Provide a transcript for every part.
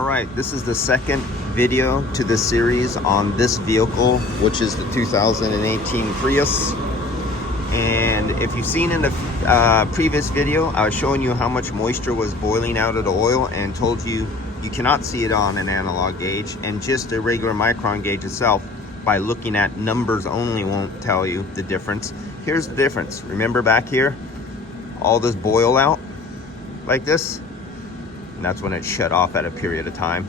All right, this is the second video to this series on this vehicle, which is the 2018 Prius. And if you've seen in the previous video, I was showing you how much moisture was boiling out of the oil and told you you cannot see it on an analog gauge, and just a regular micron gauge itself by looking at numbers only won't tell you the difference. Here's the difference. Remember back here, all this boil out like this? And that's when it shut off at a period of time.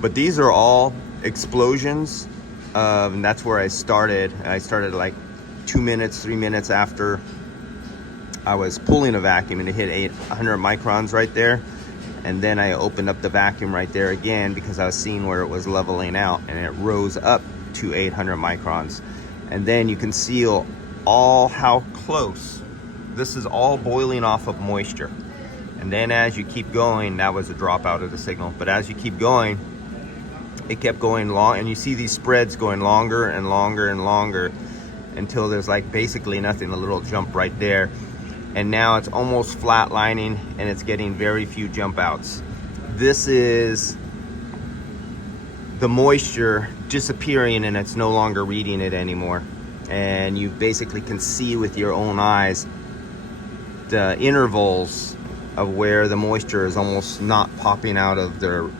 But these are all explosions, and that's where I started. I started like 2 minutes, 3 minutes after I was pulling a vacuum, and it hit 800 microns right there. And then I opened up the vacuum right there again because I was seeing where it was leveling out, and it rose up to 800 microns. And then you can see all how close. This is all boiling off of moisture. And then as you keep going, that was a dropout of the signal. But as you keep going, it kept going long, and you see these spreads going longer and longer and longer until there's like basically nothing, a little jump right there. And now it's almost flatlining, and it's getting very few jump outs. This is the moisture disappearing, and it's no longer reading it anymore. And you basically can see with your own eyes the intervals of where the moisture is almost not popping out of the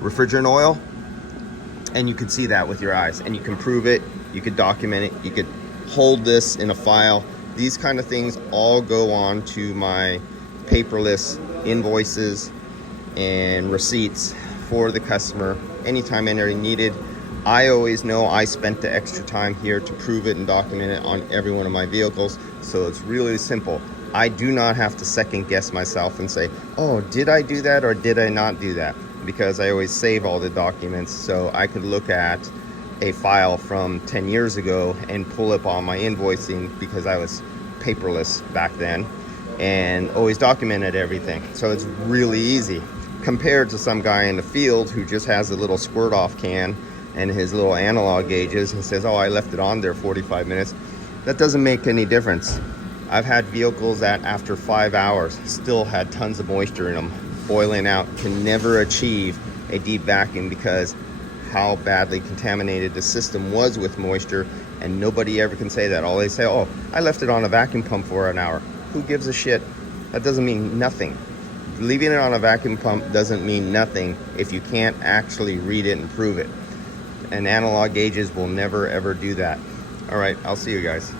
refrigerant oil. And you can see that with your eyes, and you can prove it, you could document it, you could hold this in a file. These kind of things all go on to my paperless invoices and receipts for the customer anytime entry needed. I always know I spent the extra time here to prove it and document it on every one of my vehicles. So it's really simple. I do not have to second guess myself and say, oh, did I do that or did I not do that? Because I always save all the documents, so I could look at a file from 10 years ago and pull up all my invoicing, because I was paperless back then, and always documented everything. So it's really easy compared to some guy in the field who just has a little squirt off can and his little analog gauges and says, oh, I left it on there 45 minutes. That doesn't make any difference. I've had vehicles that after 5 hours still had tons of moisture in them, boiling out, can never achieve a deep vacuum because how badly contaminated the system was with moisture. And nobody ever can say that. All they say, oh, I left it on a vacuum pump for an hour. Who gives a shit? That doesn't mean nothing. Leaving it on a vacuum pump doesn't mean nothing if you can't actually read it and prove it. And analog gauges will never ever do that. All right, I'll see you guys.